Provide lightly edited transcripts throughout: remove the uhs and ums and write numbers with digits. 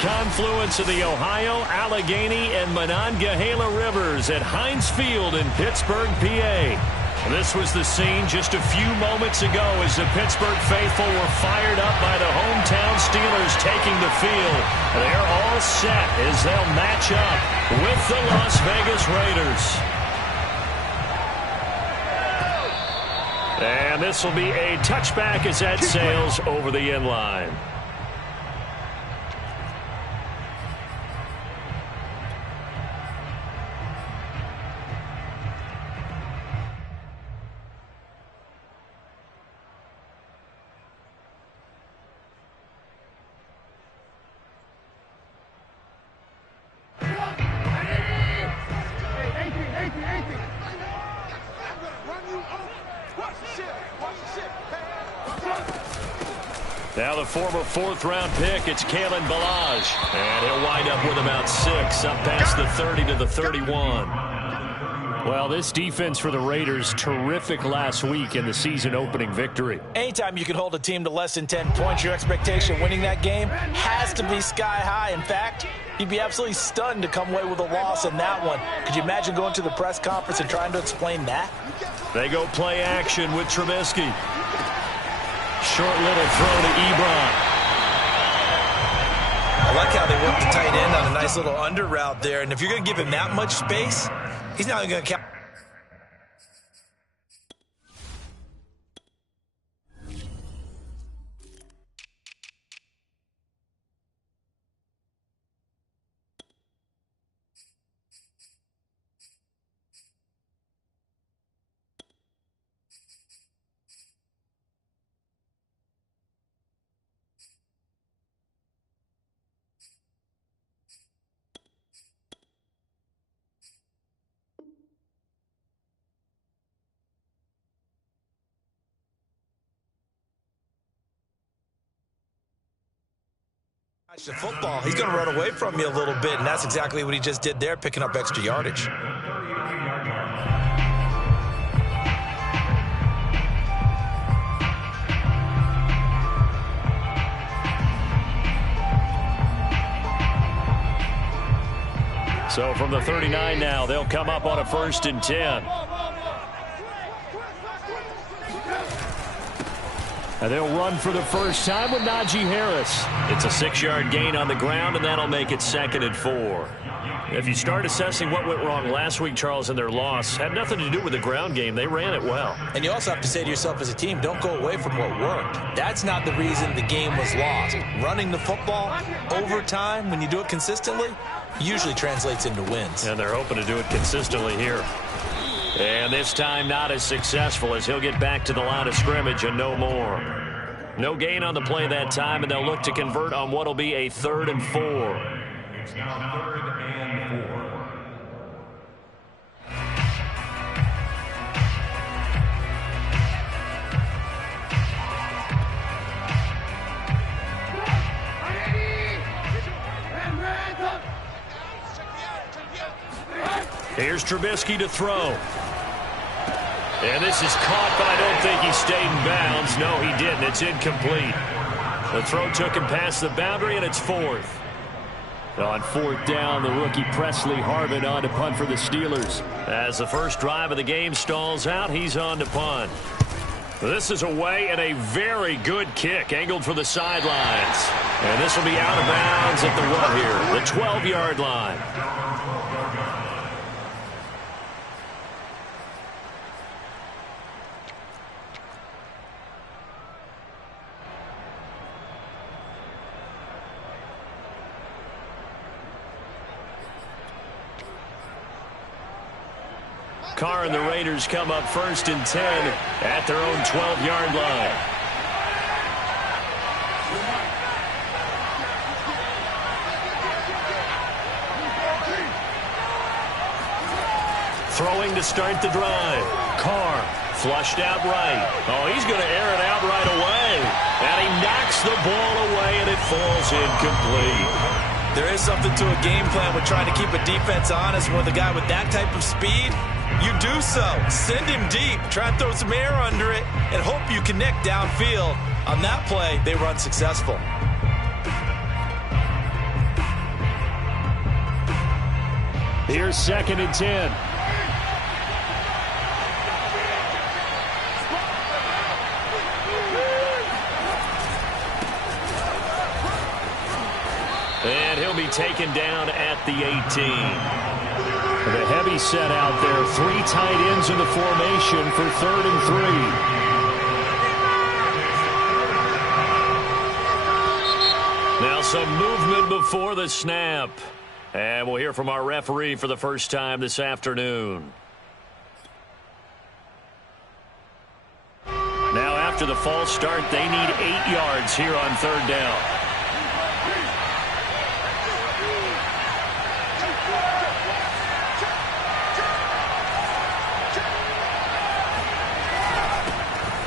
confluence of the Ohio, Allegheny, and Monongahela rivers at Heinz Field in Pittsburgh, PA. This was the scene just a few moments ago as the Pittsburgh faithful were fired up by the hometown Steelers taking the field. They're all set as they'll match up with the Las Vegas Raiders. And this will be a touchback as that sails over the end line. Now the former fourth-round pick, it's Kalen Ballage. And he'll wind up with about 6, up past the 30 to the 31. Well, this defense for the Raiders, terrific last week in the season-opening victory. Anytime you can hold a team to less than 10 points, your expectation winning that game has to be sky high. In fact, you'd be absolutely stunned to come away with a loss in that one. Could you imagine going to the press conference and trying to explain that? They go play action with Trubisky. Short little throw to Ebron. I like how they work the tight end on a nice little under route there. And if you're going to give him that much space, he's not going to count. The football, he's going to run away from you a little bit, and that's exactly what he just did there, picking up extra yardage. So from the 39 now, they'll come up on a 1st and 10. And they'll run for the first time with Najee Harris. It's a 6-yard gain on the ground, and that'll make it 2nd and 4. If you start assessing what went wrong last week, Charles, in their loss, had nothing to do with the ground game. They ran it well. And you also have to say to yourself as a team, don't go away from what worked. That's not the reason the game was lost. Running the football over time, when you do it consistently, usually translates into wins. And they're hoping to do it consistently here. And this time not as successful as he'll get back to the line of scrimmage and no more. No gain on the play that time, and they'll look to convert on what will be a 3rd and 4. It's now 3rd and 4. Here's Trubisky to throw. And this is caught, but I don't think he stayed in bounds. No, he didn't. It's incomplete. The throw took him past the boundary, and it's 4th. On 4th down, the rookie Presley Harvin on to punt for the Steelers. As the first drive of the game stalls out, he's on to punt. This is away and a very good kick, angled for the sidelines. And this will be out of bounds at the what here, the 12-yard line. Carr and the Raiders come up 1st and 10 at their own 12-yard line. Throwing to start the drive. Carr flushed out right. Oh, he's going to air it out right away. And he knocks the ball away, and it falls incomplete. There is something to a game plan with trying to keep a defense honest. With a guy with that type of speed, you do so. Send him deep. Try and throw some air under it and hope you connect downfield. On that play, they run successful. Here's 2nd and 10. And he'll be taken down at the 18. The heavy set out there. 3 tight ends in the formation for 3rd and 3. Now some movement before the snap. And we'll hear from our referee for the first time this afternoon. Now after the false start, they need 8 yards here on 3rd down.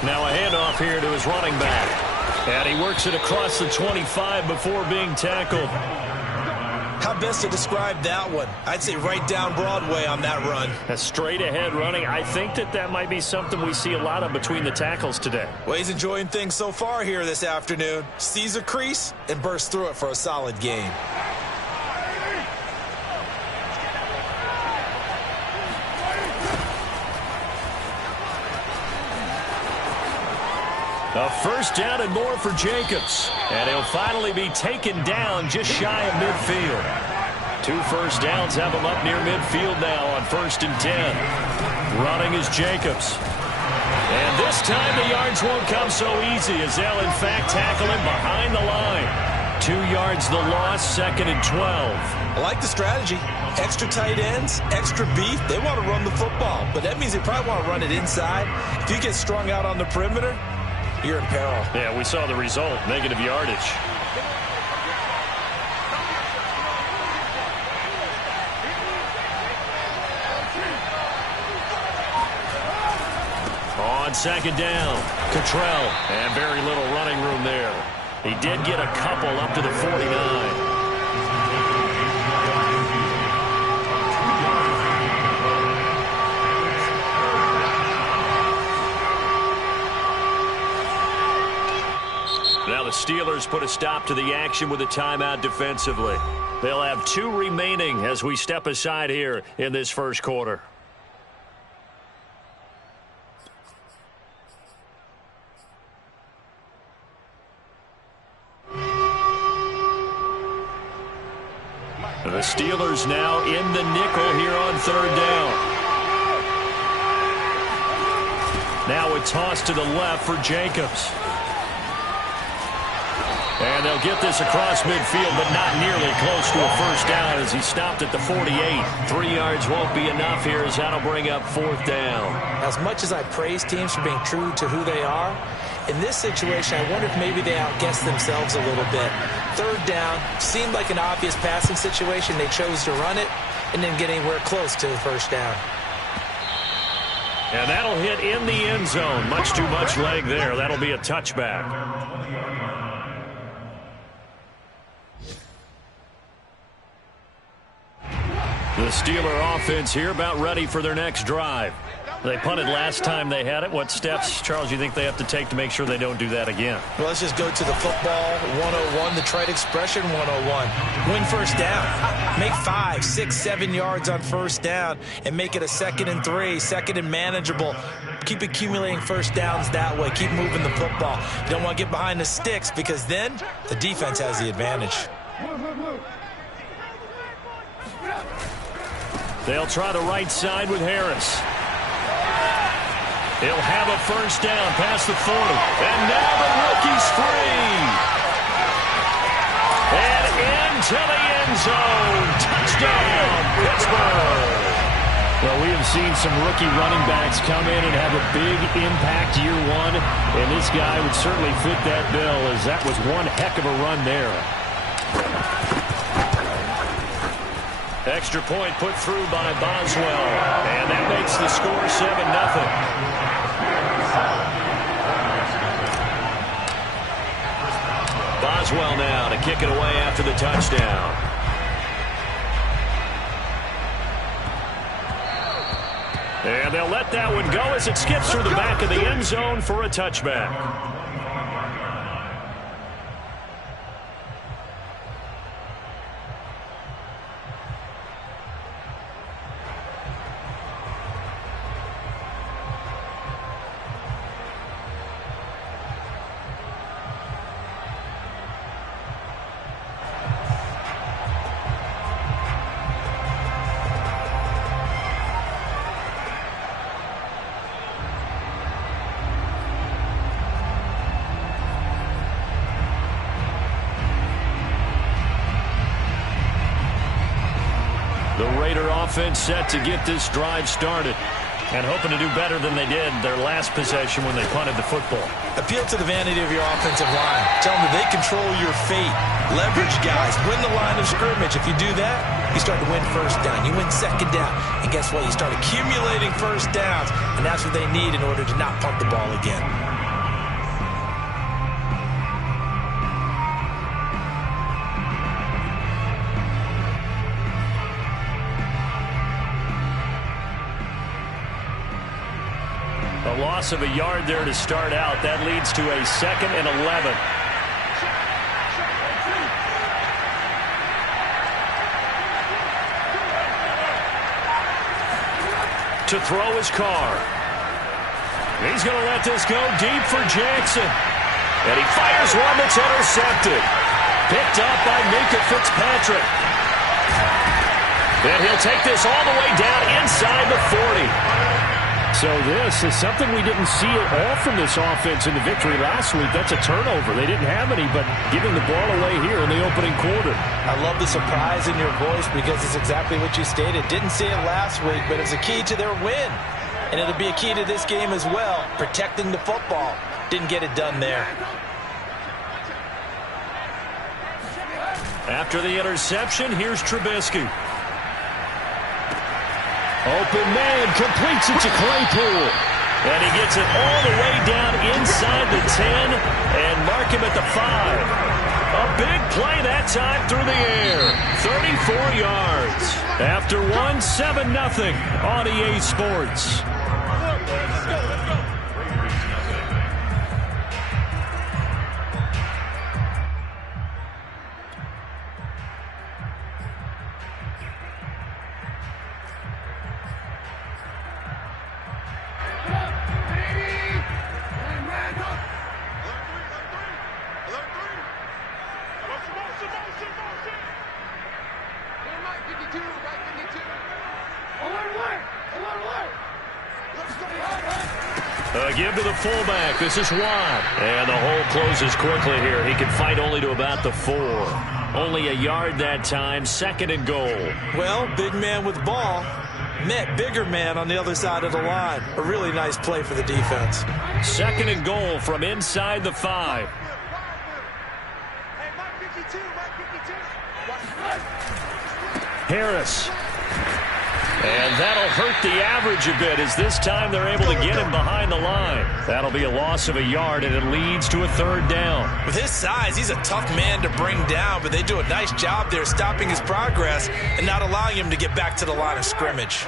Now a handoff here to his running back. And he works it across the 25 before being tackled. How best to describe that one? I'd say right down Broadway on that run. A straight ahead running. I think that might be something we see a lot of between the tackles today. Well, he's enjoying things so far here this afternoon. Sees a crease and bursts through it for a solid gain. A first down and more for Jacobs. And he'll finally be taken down just shy of midfield. 2 first downs have him up near midfield now on 1st and 10. Running is Jacobs. And this time the yards won't come so easy as they'll in fact tackle him behind the line. 2 yards the loss, 2nd and 12. I like the strategy. Extra tight ends, extra beef. They want to run the football, but that means they probably want to run it inside. If you get strung out on the perimeter, you're in peril. Yeah, we saw the result, negative yardage. On 2nd down, Cottrell, and very little running room there. He did get a couple up to the 49. Now the Steelers put a stop to the action with a timeout defensively. They'll have 2 remaining as we step aside here in this first quarter. The Steelers now in the nickel here on 3rd down. Now a toss to the left for Jacobs. And they'll get this across midfield, but not nearly close to a first down as he stopped at the 48. 3 yards won't be enough here as that'll bring up 4th down. As much as I praise teams for being true to who they are, in this situation, I wonder if maybe they outguessed themselves a little bit. 3rd down seemed like an obvious passing situation. They chose to run it and didn't get anywhere close to the first down. And that'll hit in the end zone. Much too much leg there. That'll be a touchback. The Steeler offense here about ready for their next drive. They punted last time they had it. What steps, Charles, you think they have to take to make sure they don't do that again? Well, let's just go to the football 101, the trite expression 101. Win first down. Make 5, 6, 7 yards on first down and make it a 2nd and 3, 2nd and manageable. Keep accumulating first downs that way. Keep moving the football. You don't want to get behind the sticks because then the defense has the advantage. They'll try the right side with Harris. He'll have a first down past the 40. And now the rookie's free. And into the end zone. Touchdown, Pittsburgh. Well, we have seen some rookie running backs come in and have a big impact year one. And this guy would certainly fit that bill as that was one heck of a run there. Extra point put through by Boswell. And that makes the score 7-0. Boswell now to kick it away after the touchdown. And they'll let that one go as it skips through the back of the end zone for a touchback. offense set to get this drive started. And hoping to do better than they did their last possession when they punted the football. Appeal to the vanity of your offensive line. Tell them that they control your fate. Leverage guys. Win the line of scrimmage. If you do that, you start to win first down. You win second down. And guess what? You start accumulating first downs. And that's what they need in order to not punt the ball again. A loss of a yard there to start out. That leads to a 2nd and 11. To throw his car. He's going to let this go deep for Jackson. And he fires one that's intercepted. Picked up by Minka Fitzpatrick. And he'll take this all the way down inside the 40. So this is something we didn't see at all from this offense in the victory last week. That's a turnover. They didn't have any, but giving the ball away here in the opening quarter. I love the surprise in your voice because it's exactly what you stated. Didn't see it last week, but it's a key to their win. And it'll be a key to this game as well, protecting the football. Didn't get it done there. After the interception, here's Trubisky. Open man, completes it to Claypool. And he gets it all the way down inside the 10 and mark him at the 5. A big play that time through the air. 34 yards. After 7-0 on EA Sports. Give to the fullback. This is Watt. And the hole closes quickly here. He can fight only to about the 4. Only a yard that time. 2nd and goal. Well, big man with ball met bigger man on the other side of the line. A really nice play for the defense. 2nd and goal from inside the 5. Harris. And that'll hurt the average a bit as this time they're able to get him behind the line. That'll be a loss of a yard, and it leads to a 3rd down. With his size, he's a tough man to bring down, but they do a nice job there stopping his progress and not allowing him to get back to the line of scrimmage.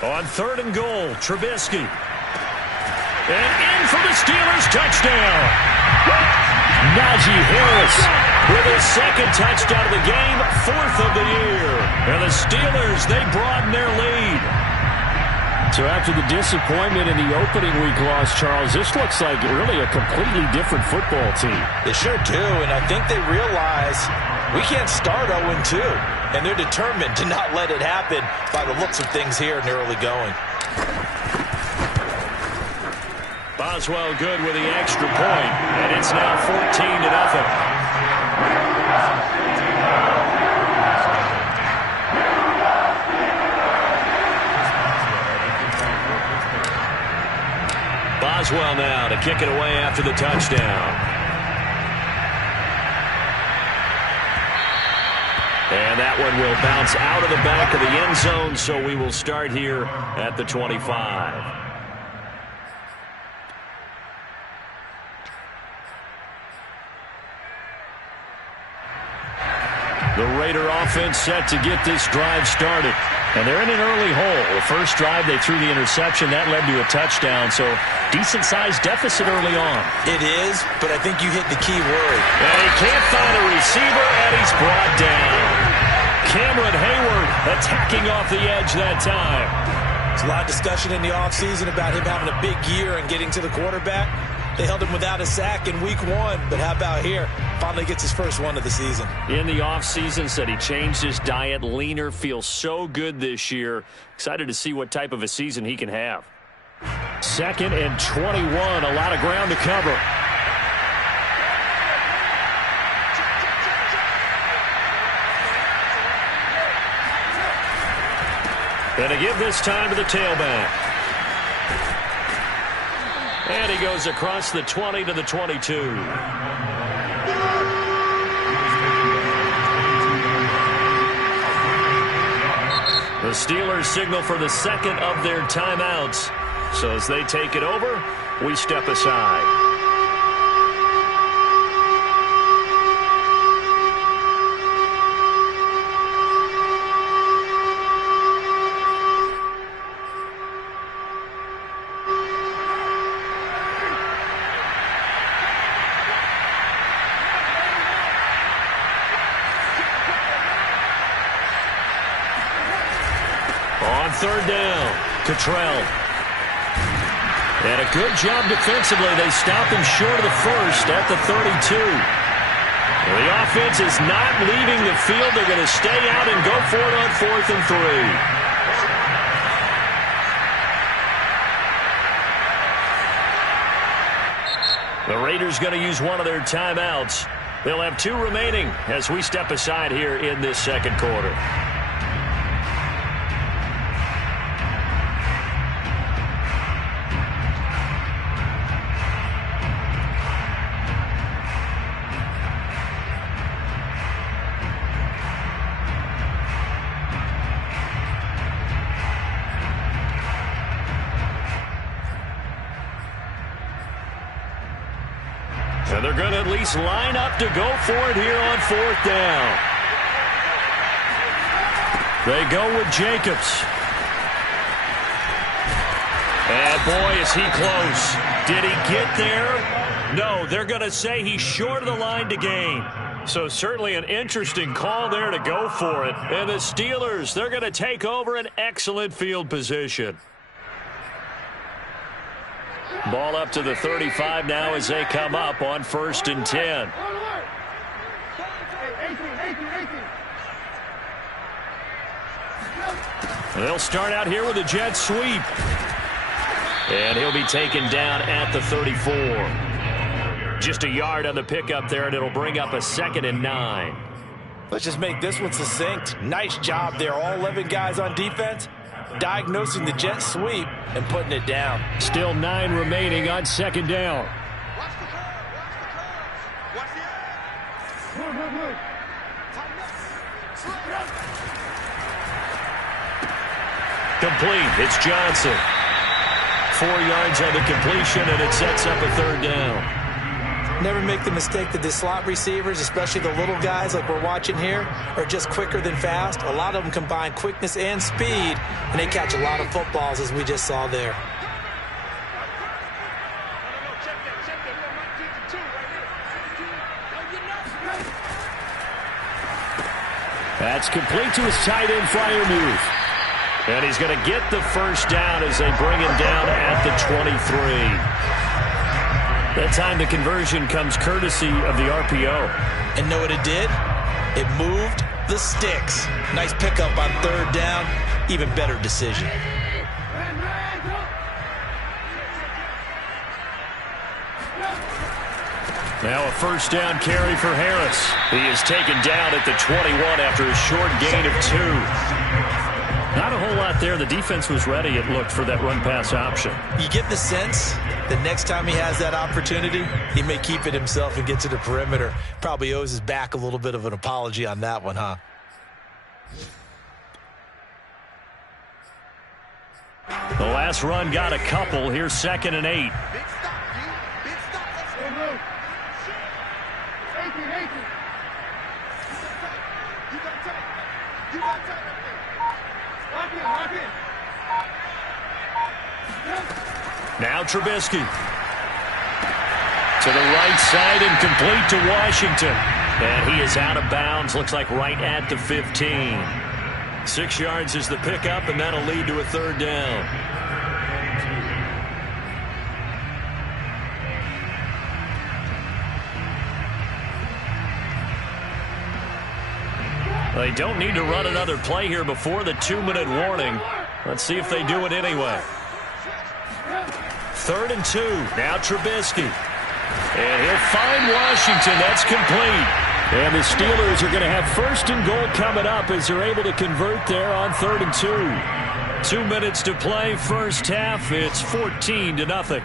On 3rd and goal, Trubisky. And in for the Steelers touchdown. Najee Harris with his 2nd touchdown of the game, 4th of the year. And the Steelers, they broaden their lead. So after the disappointment in the opening week loss, Charles, this looks like really a completely different football team. They sure do, and I think they realize we can't start 0-2. And they're determined to not let it happen by the looks of things here in the early going. Boswell good with the extra point, and it's now 14-0. Boswell now to kick it away after the touchdown. And that one will bounce out of the back of the end zone, so we will start here at the 25. The Raider offense set to get this drive started. And they're in an early hole. The first drive, they threw the interception. That led to a touchdown, so decent-sized deficit early on. It is, but I think you hit the key word. And he can't find a receiver, and he's brought down. Cameron Hayward attacking off the edge that time. There's a lot of discussion in the offseason about him having a big year and getting to the quarterback. They held him without a sack in week 1, but how about here? Finally gets his first one of the season. In the offseason, said he changed his diet, leaner, feels so good this year. Excited to see what type of a season he can have. 2nd and 21, a lot of ground to cover. And to give this time to the tailback. And he goes across the 20 to the 22. The Steelers signal for the second of their timeouts. So as they take it over, we step aside. On third down, Cottrell. And a good job defensively. They stop him short of the first at the 32. The offense is not leaving the field. They're going to stay out and go for it on 4th and 3. The Raiders going to use one of their timeouts. They'll have 2 remaining as we step aside here in this second quarter. And they're going to at least line up to go for it here on 4th down. They go with Jacobs. And boy, is he close. Did he get there? No, they're going to say he's short of the line to gain. So certainly an interesting call there to go for it. And the Steelers, they're going to take over an excellent field position. Ball up to the 35 now as they come up on 1st and 10. They'll start out here with a jet sweep. And he'll be taken down at the 34. Just a yard on the pickup there, and it'll bring up a 2nd and 9. Let's just make this one succinct. Nice job there. All 11 guys on defense diagnosing the jet sweep and putting it down. Still 9 remaining on 2nd down. Complete. It's Johnson. 4 yards on the completion, and it sets up a 3rd down. Never make the mistake that the slot receivers, especially the little guys like we're watching here, are just quicker than fast. A lot of them combine quickness and speed, and they catch a lot of footballs, as we just saw there. That's complete to his tight end flyer move. And he's going to get the first down as they bring him down at the 23. That time the conversion comes courtesy of the RPO. And know what it did? It moved the sticks. Nice pickup on 3rd down. Even better decision. Now a 1st down carry for Harris. He is taken down at the 21 after a short gain of 2. Not a whole lot there. The defense was ready, it looked, for that run-pass option. You get the sense that next time he has that opportunity, he may keep it himself and get to the perimeter. Probably owes his back a little bit of an apology on that one, huh? The last run got a couple. Here's 2nd and 8. Now Trubisky. To the right side and complete to Washington. And he is out of bounds, looks like right at the 15. 6 yards is the pickup, and that'll lead to a 3rd down. They don't need to run another play here before the 2-minute warning. Let's see if they do it anyway. 3rd and 2. Now Trubisky. And he'll find Washington. That's complete. And the Steelers are going to have 1st and goal coming up as they're able to convert there on 3rd and 2. 2 minutes to play, first half. It's 14-0.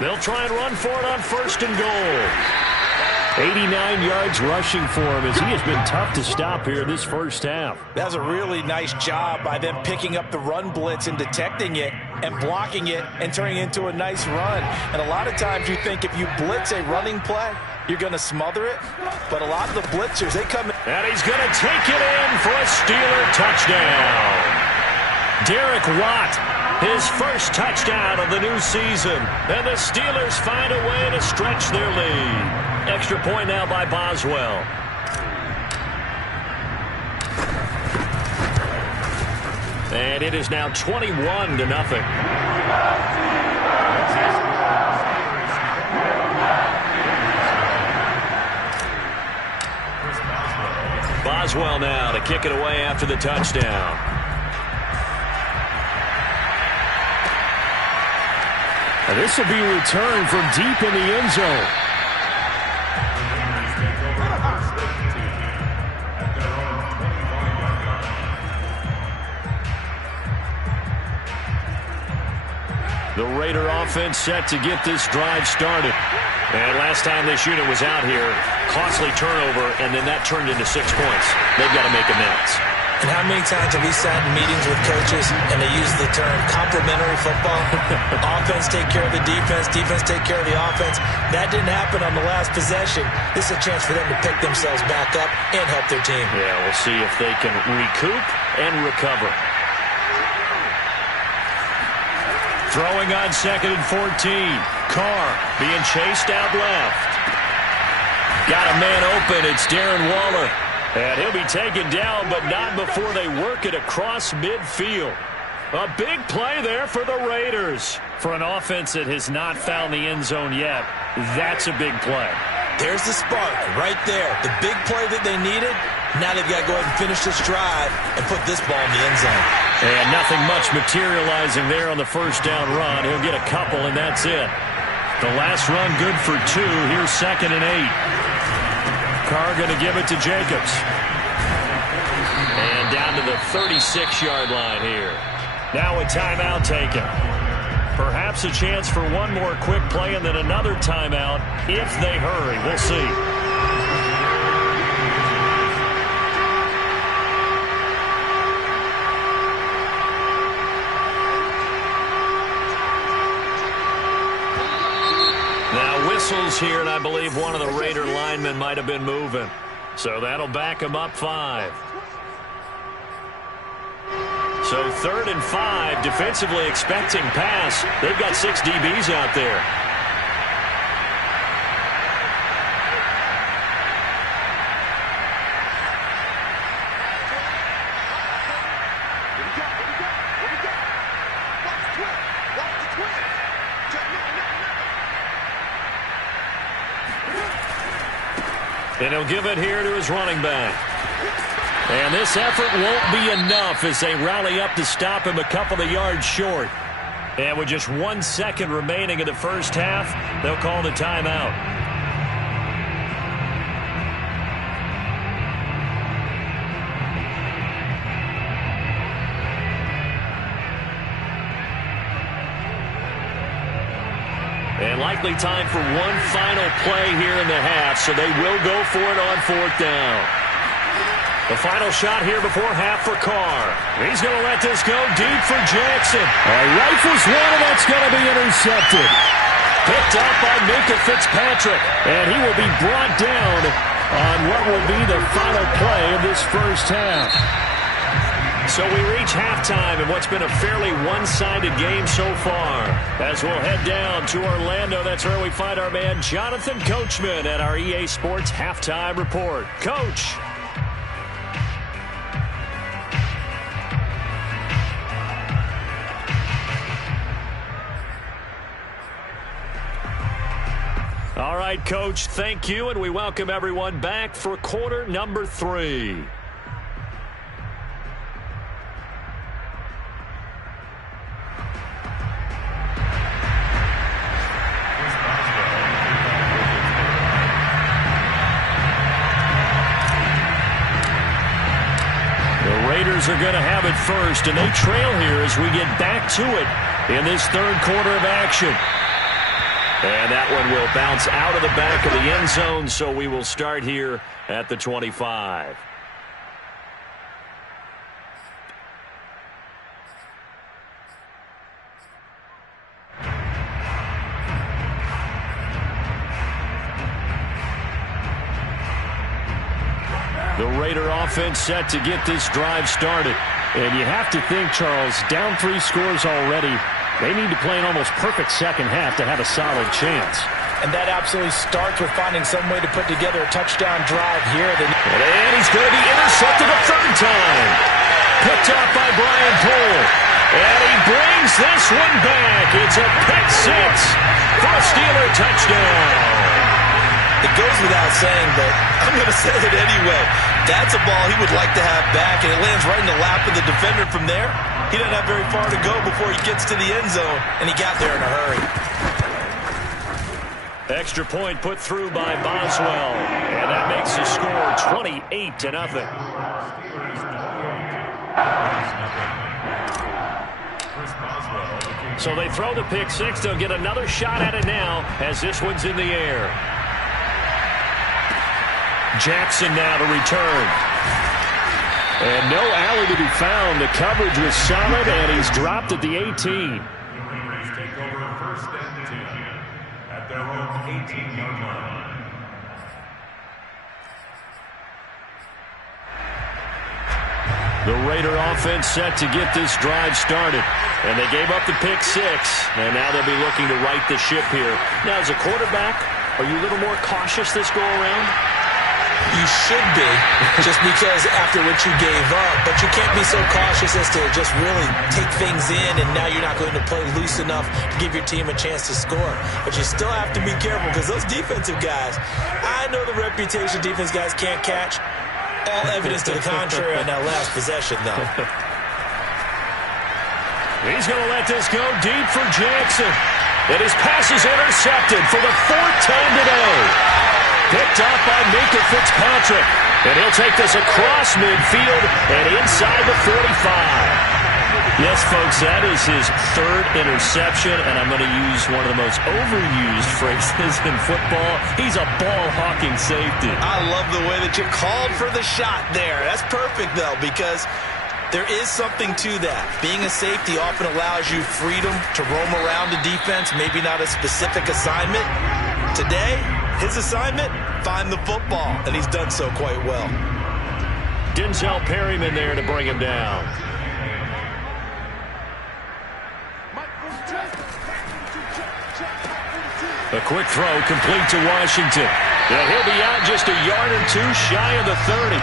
They'll try and run for it on first and goal. 89 yards rushing for him as he has been tough to stop here this first half. That's a really nice job by them picking up the run blitz and detecting it and blocking it and turning it into a nice run. And a lot of times you think if you blitz a running play, you're going to smother it. But a lot of the blitzers, they come in. And he's going to take it in for a Steeler touchdown. Derek Watt, his first touchdown of the new season. And the Steelers find a way to stretch their lead. Extra point now by Boswell. And it is now 21-0. Boswell now to kick it away after the touchdown. And this will be returned from deep in the end zone. The Raider offense set to get this drive started. And last time this unit was out here, costly turnover, and then that turned into 6 points. They've got to make amends. And how many times have we sat in meetings with coaches and they use the term complementary football? Offense take care of the defense, defense take care of the offense. That didn't happen on the last possession. This is a chance for them to pick themselves back up and help their team. Yeah, we'll see if they can recoup and recover. Throwing on 2nd and 14. Carr being chased out left. Got a man open. It's Darren Waller. And he'll be taken down, but not before they work it across midfield. A big play there for the Raiders. For an offense that has not found the end zone yet, that's a big play. There's the spark right there. The big play that they needed. Now they've got to go ahead and finish this drive and put this ball in the end zone. And nothing much materializing there on the first down run. He'll get a couple, and that's it. The last run good for 2. Here's 2nd and 8. Carr going to give it to Jacobs. And down to the 36-yard line here. Now a timeout taken. Perhaps a chance for one more quick play and then another timeout if they hurry. We'll see. Whistles here, and I believe one of the Raider linemen might have been moving. So that'll back him up 5. So 3rd and 5, defensively expecting pass. They've got 6 DBs out there. And he'll give it here to his running back. And this effort won't be enough as they rally up to stop him a couple of yards short. And with just 1 second remaining in the first half, they'll call the timeout. And likely time for one final play here in the half, so they will go for it on 4th down. The final shot here before half for Carr. He's going to let this go deep for Jackson. Rifles one, and that's going to be intercepted. Picked up by Minka Fitzpatrick. And he will be brought down on what will be the final play of this first half. So we reach halftime in what's been a fairly one-sided game so far. As we'll head down to Orlando, that's where we find our man Jonathan Coachman at our EA Sports Halftime Report. Coach. All right, Coach, thank you, and we welcome everyone back for quarter number 3. Raiders are going to have it first, and they trail here as we get back to it in this third quarter of action. And that one will bounce out of the back of the end zone, so we will start here at the 25. The Raider offense set to get this drive started. And you have to think, Charles, down 3 scores already. They need to play an almost perfect second half to have a solid chance. And that absolutely starts with finding some way to put together a touchdown drive here. And he's going to be intercepted a third time. Picked up by Brian Poole. And he brings this one back. It's a pick six for a Steeler touchdown. It goes without saying, but I'm going to say it anyway. That's a ball he would like to have back, and it lands right in the lap of the defender from there. He doesn't have very far to go before he gets to the end zone, and he got there in a hurry. Extra point put through by Boswell, and that makes the score 28-0. So they throw the pick six. They'll get another shot at it now as this one's in the air. Jackson now to return. And no alley to be found. The coverage was solid, and he's dropped at the 18. Take over first and 10 at their own 18-yard line. The Raider offense set to get this drive started. And they gave up the pick six, and now they'll be looking to right the ship here. Now, as a quarterback, are you a little more cautious this go-around? You should be, just because after what you gave up. But you can't be so cautious as to just really take things in, and now you're not going to play loose enough to give your team a chance to score. But you still have to be careful, because those defensive guys, I know the reputation defense guys can't catch. All evidence to the contrary on that last possession, though. He's going to let this go deep for Jackson. And his pass is intercepted for the 4th time today. Picked up by Minka Fitzpatrick. And he'll take this across midfield and inside the 45. Yes, folks, that is his 3rd interception, and I'm going to use one of the most overused phrases in football. He's a ball-hawking safety. I love the way that you called for the shot there. That's perfect, though, because there is something to that. Being a safety often allows you freedom to roam around the defense, maybe not a specific assignment. Today, his assignment, find the football, and he's done so quite well. Denzel Perryman there to bring him down. A quick throw complete to Washington. Yeah, he'll be out just a yard or two shy of the 30.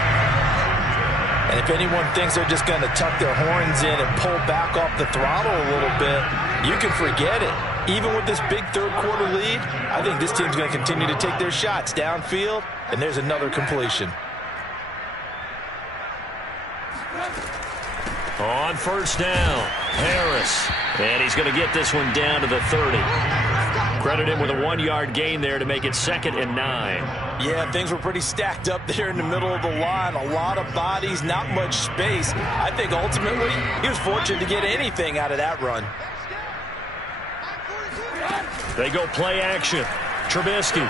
And if anyone thinks they're just going to tuck their horns in and pull back off the throttle a little bit, you can forget it. Even with this big third quarter lead, I think this team's going to continue to take their shots downfield, and there's another completion. On first down, Harris. And he's going to get this one down to the 30. Credit him with a 1-yard gain there to make it 2nd and 9. Yeah, things were pretty stacked up there in the middle of the line. A lot of bodies, not much space. I think ultimately he was fortunate to get anything out of that run. They go play action. Trubisky.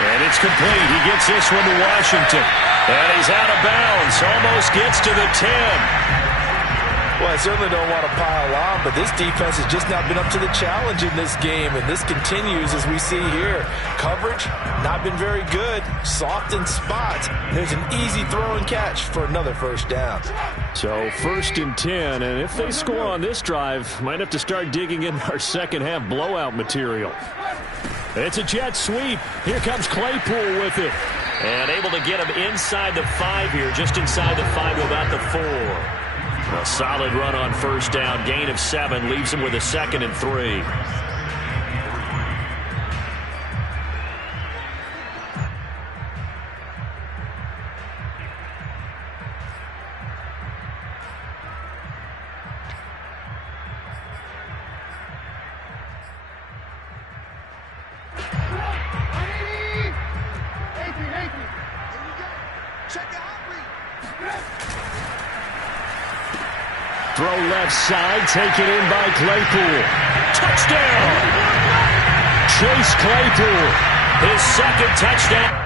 And it's complete. He gets this one to Washington. And he's out of bounds. Almost gets to the 10. Well, I certainly don't want to pile on, but this defense has just not been up to the challenge in this game, and this continues as we see here. Coverage, not been very good. Soft in spots. There's an easy throw and catch for another first down. So 1st and 10, and if they score on this drive, might have to start digging in our second half blowout material. It's a jet sweep. Here comes Claypool with it. And able to get him inside the 5 here, just inside the 5 to about the 4. A solid run on first down. Gain of 7 leaves him with a 2nd and 3. Throw left side, taken in by Claypool. Touchdown! Chase Claypool. His second touchdown.